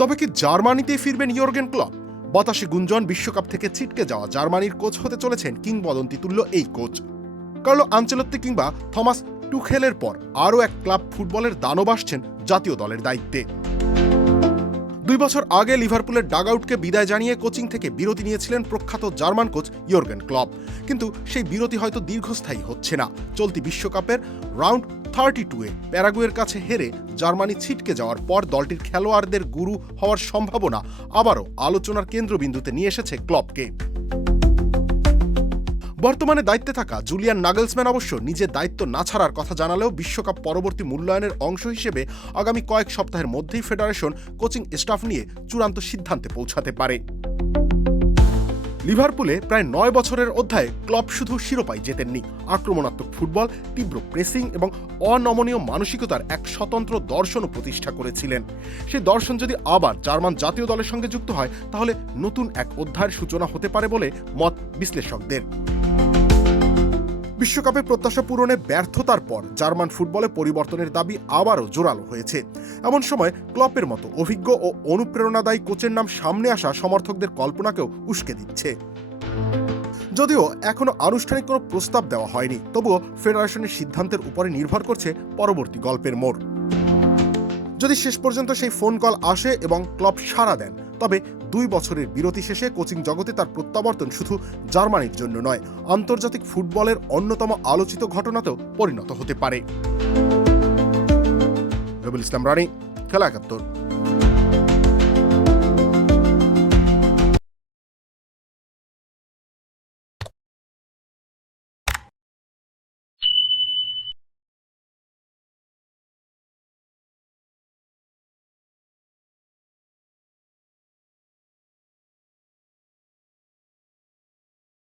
তবে কি জার্মানিতেই ফিরবেন ইয়র্গেন ক্লপ? বাতাসে গুঞ্জন, বিশ্বকাপ থেকে ছিটকে যাওয়া জার্মানির কোচ হতে চলেছেন কিংবদন্তি তুল্য এই কোচ। কার্লো আনচেলত্তি কিংবা থমাস টুখেলের পর আরও এক ক্লাব ফুটবলের দানব আসছেন জাতীয় দলের দায়িত্বে। 2 বছর আগে লিভারপুলের ডাগআউটকে বিদায় জানিয়ে কোচিং থেকে বিরতি নিয়েছিলেন প্রখ্যাত জার্মান কোচ ইয়র্গেন ক্লপ। কিন্তু সেই বিরতি হয়তো দীর্ঘস্থায়ী হচ্ছে না। চলতি বিশ্বকাপের রাউন্ড 32-এ প্যারাগুয়ের কাছে হেরে জার্মানি ছিটকে যাওয়ার পর দলটির খেলোয়াড়দের গুরু হওয়ার সম্ভাবনা আবারও আলোচনার কেন্দ্রবিন্দুতে নিয়ে এসেছে ক্লপকে। বর্তমানে দায়িত্বে থাকা জুলিয়ান নাগলসম্যান অবশ্য নিজের দায়িত্ব না ছাড়ার কথা জানালেও বিশ্বকাপ পরবর্তী মূল্যায়নের অংশ হিসেবে আগামী কয়েক সপ্তাহের মধ্যেই ফেডারেশন কোচিং স্টাফ নিয়ে চূড়ান্ত সিদ্ধান্তে পৌঁছাতে পারে। লিভারপুলে প্রায় 9 বছরের অধ্যায়ে ক্লপ শুধু শিরোপাই জেতেননি, আক্রমণাত্মক ফুটবল, তীব্র প্রেসিং এবং অনমনীয় মানসিকতার এক স্বতন্ত্র দর্শনও প্রতিষ্ঠা করেছিলেন। সেই দর্শন যদি আবার জার্মান জাতীয় দলের সঙ্গে যুক্ত হয়, তাহলে নতুন এক অধ্যায়ের সূচনা হতে পারে বলে মত বিশ্লেষকদের। বিশ্বকাপে প্রত্যাশা পূরণে ব্যর্থতার পর জার্মান ফুটবলে পরিবর্তনের দাবি আবারও জোরালো হয়েছে। এমন সময় ক্লপের মতো অভিজ্ঞ ও অনুপ্রেরণাদায়ী কোচের নাম সামনে আসা সমর্থকদের কল্পনাকেও উস্কে দিচ্ছে। যদিও এখনো আনুষ্ঠানিক কোনো প্রস্তাব দেওয়া হয়নি, তবুও ফেডারেশনের সিদ্ধান্তের উপরে নির্ভর করছে পরবর্তী গল্পের মোড়। যদি শেষ পর্যন্ত সেই ফোন কল আসে এবং ক্লপ সাড়া দেন, তবে 2 বছরের বিরতি শেষে কোচিং জগতে তার প্রত্যাবর্তন শুধু জার্মানির জন্য নয়, আন্তর্জাতিক ফুটবলের অন্যতম আলোচিত ঘটনাতেও পরিণত হতে পারে। রবিউল ইসলাম রানী, খেলা 71।